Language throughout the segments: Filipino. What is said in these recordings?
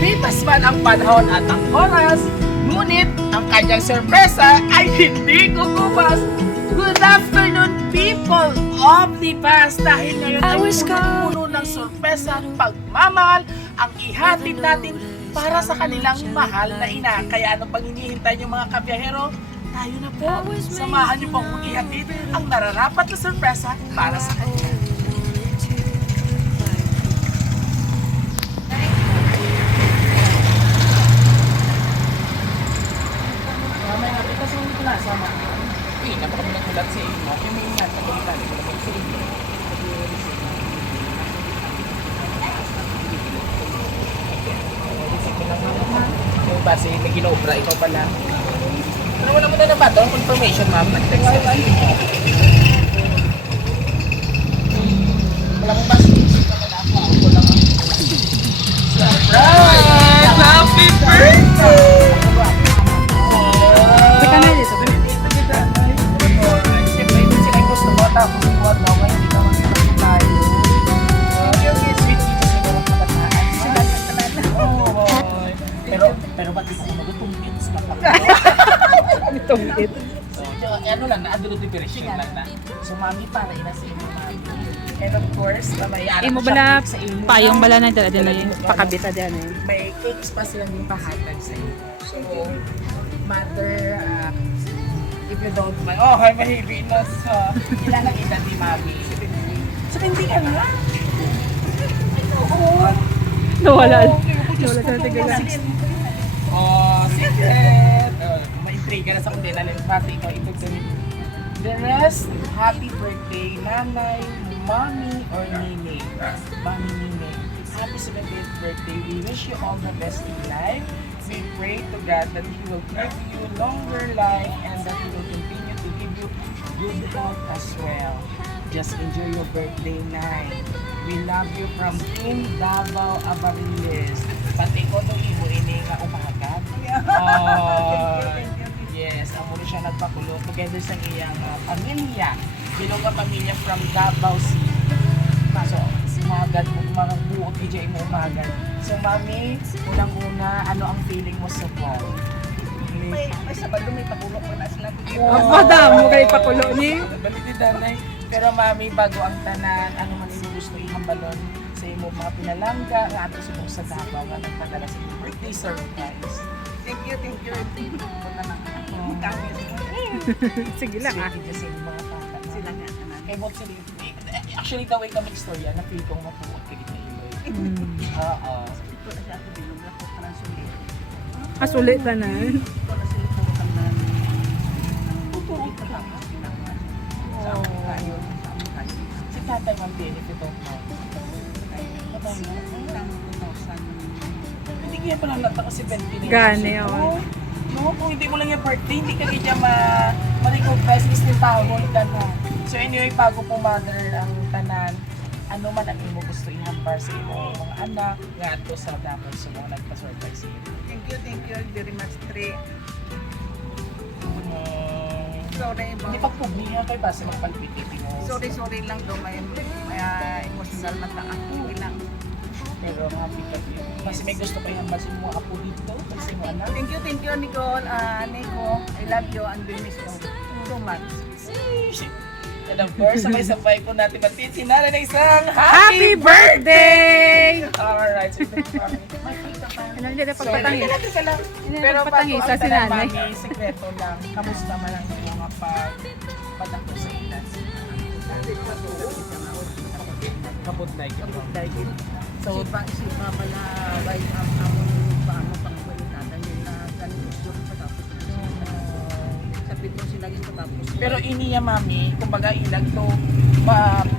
Lipas man ang panahon at ang oras, ngunit ang kanyang sorpresa ay hindi kukupas. Good afternoon, people of the past! Dahil ngayon ay puno ng sorpresa at pagmamahal ang ihatid natin para sa kanilang mahal na ina. Kaya ano pang hinihintay niyo mga kabiyahero? Tayo na po. Samahan niyo pong ihatid ang nararapat na sorpresa para sa kanya. Sama. Napakamulat ulat si Imo. Yung may ingat sa pagkakali ko naman si Imo. Yung base, may ginobra, ikaw pala. Ano wala mo na ba ito? Confirmation, ma'am. Nag-text ka ba? Wala mo ba? Ako lang ang surprise! Happy birthday! Tapos iwag na ngayon, hindi naman kita tayo. Okay, sweet Jesus na naman kabataan. Sila yung kanala. Pero ba't di ko mag-utong hits na pa? Itong hits? So, ano lang, na-adult liberation lang na. So, mami, para ina sa inyo, mami. And of course, mamayara Imo ba na payong bala na dala din na yun? Pakabita dyan eh. May cakes pa silang yung pahatag sa inyo. So, mother, if you don't mind. Oh, hi, mahibi na sa... Ilan ang edad ni Mami? 70 ka na? Oo. Nawala. Nawala sa natigalan. Oh, secret. Ma-intrigue ka na sa kundi. Pati ikaw, ito ganit. The rest, happy birthday, nanay, mommy, or nini. Mommy, nini. Happy 70th birthday. We wish you all the best in life. We pray to God that He will give you longer life and that He will continue to give you good health as well. Just enjoy your birthday night. We love you from Team Davao Avariles. Pati ko nung imo ini nga umagat. Yes, amo ni siya nagpakulo together sa iyang pamilya. Bilog nga pamilya from Davao City. So, umagad mo, mga buot DJ mo umagad. So, mami, unang-una, ano ang feeling mo sa fall? May sabado may pakulo ko na sila. Ang madam mo kayo pakulo ni. Balik ni Danay. Pero mami, bago ang tanan, ano man yung gusto ihambalon sa imo mga pinalangga, nga ato sa sa Davao nga nagpadala sa iyong birthday surprise. Thank you. Punta na ako. Sige lang ah. Sige, kasi yung mga bata. Sila nga naman. Kay Bot sila. Actually, the way kami istorya, na-feel kong mapuot ka gina ilo. Oo. Ito na siya ako bilog na ko parang sulit. Asulit na na. Ito na sila po kang ng tutuloy ka lang. Sa aming kayo. Sa aming kayo. Si tatay ma'am benefit of now. Patay na. Ilang 2,000. Hindi kaya pala nata kasi 20 na. Gani, oo. No, kung hindi mo lang yung birthday, hindi ka ganyan ma-recognize is yung tao mo na. So anyway, bago po mother ang tanan, ano man ang imo gusto ihambar sa imo mga anak, nga ato sa dapat sa mga nagpa-surprise sa iyo. Thank you very much, Tre. Sorry, Hindi pa publiya kay base magpalpititi mo. sorry lang daw may emotional mata ako lang. Pero happy ka din. Kasi may gusto pa ihambal sa mga apo dito, kasi mo anak. Thank you, Nicole. Nico, I love you and we miss you so much. And of course, sabay-sabay po natin batiin si Nana ng isang Happy birthday! Alright, so ito Ano nila pagpatangis? Pero pagpatangis bago sa ang sinanay. mami, sekreto lang, kamusta man ang mga pagpadako sa ilan? Kapot na ikaw. So, pang-isipa pala, by paano pang balita yun na ganito pa tapos sa pitong sila yung patapos. Pero iniya mami, kumbaga ilag to,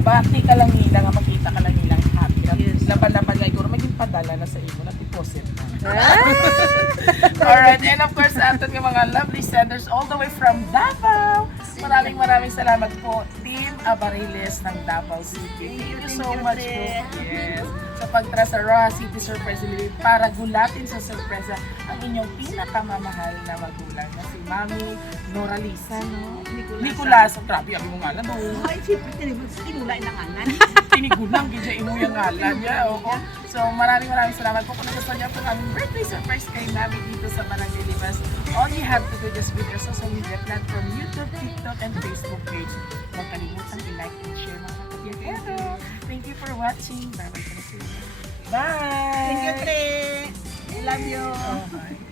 bati ka lang nila, nga makita ka lang nilang happy. Yes. Laban-laban nga siguro, maging padala na sa imo, na-deposit na. Alright, and of course, sa atin ng mga lovely senders all the way from Davao. Maraming salamat po, Team Avariles ng Davao City. Thank you so much po. Yes. sa pagtara sa Roa City Surprise Delivery para gulatin sa sorpresa ang inyong pinakamamahal na magulang na si Mami Noralisa, no? Nicolas. Oh, grabe, abi mo ngalan, no? Ay, siyempre, tinulay na kanan. Tinigulang, gidya imo yung ngalan niya, oo. So, maraming salamat po kung nagustuhan niyo po ang aming birthday surprise kay Mami dito sa Barangay Limas. All you have to do is visit our social media platform, YouTube, TikTok, and Facebook page. Huwag kalimutang i-like and share mga kapatid. Thank you for watching. Bye-bye. Bye! Thank you, Tre. I love you. Oh, bye.